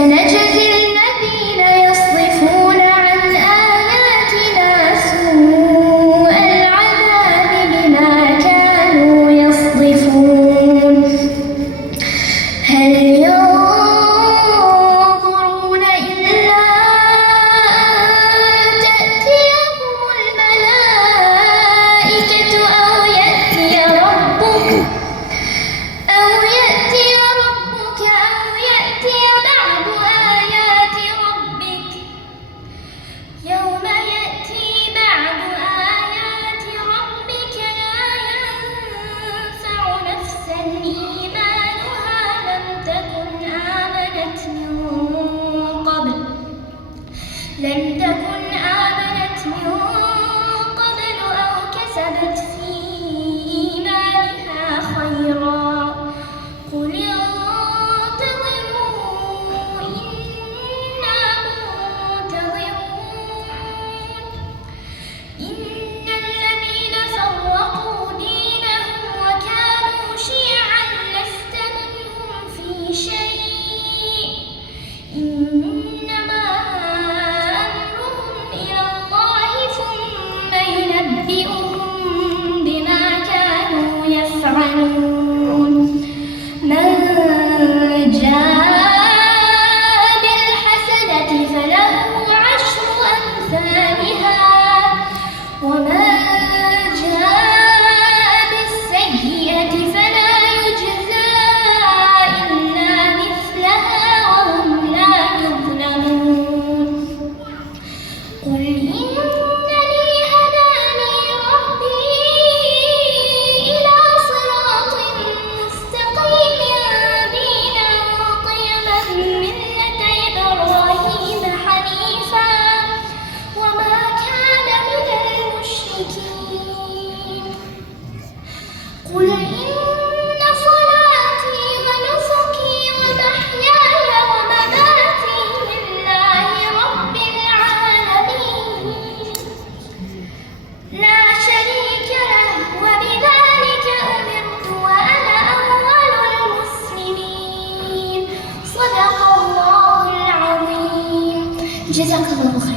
سنجزي الذين يصدفون عن آياتنا سوء العذاب بما كانوا يصدفون هل ينظرون إلا أن تأتيهم الملائكة أو يأتي ربك أو يأتي بعض آيات ربك يوم يأتي بعض آيات ربك لا ينفع نفسا إيمانها لم تكن آمنت من قبل أو كسبت في إيمانها خيرا قل انتظروا إنا منتظرون إن الذين فرقوا دينهم وكانوا شيعا لست منهم في شيء إنما أمرهم إلى الله ثم ينبئهم بما كانوا يفعلون من جاء بالحسنة فله عشر أمثالها ومن جاء بالسيئة فلا يجزى إلا مثلها وهم لا يظلمون قل إنني هداني ربي إلى صراط مستقيم دينا قيما ملة إبراهيم حنيفا وما كان من المشركين قل إن صلاتي ونسكي ومحياي ومماتي لله رب العالمين لا شريك له وبذلك أمرت وأنا أول المسلمين صدق الله العظيم جزاك الله خيرا.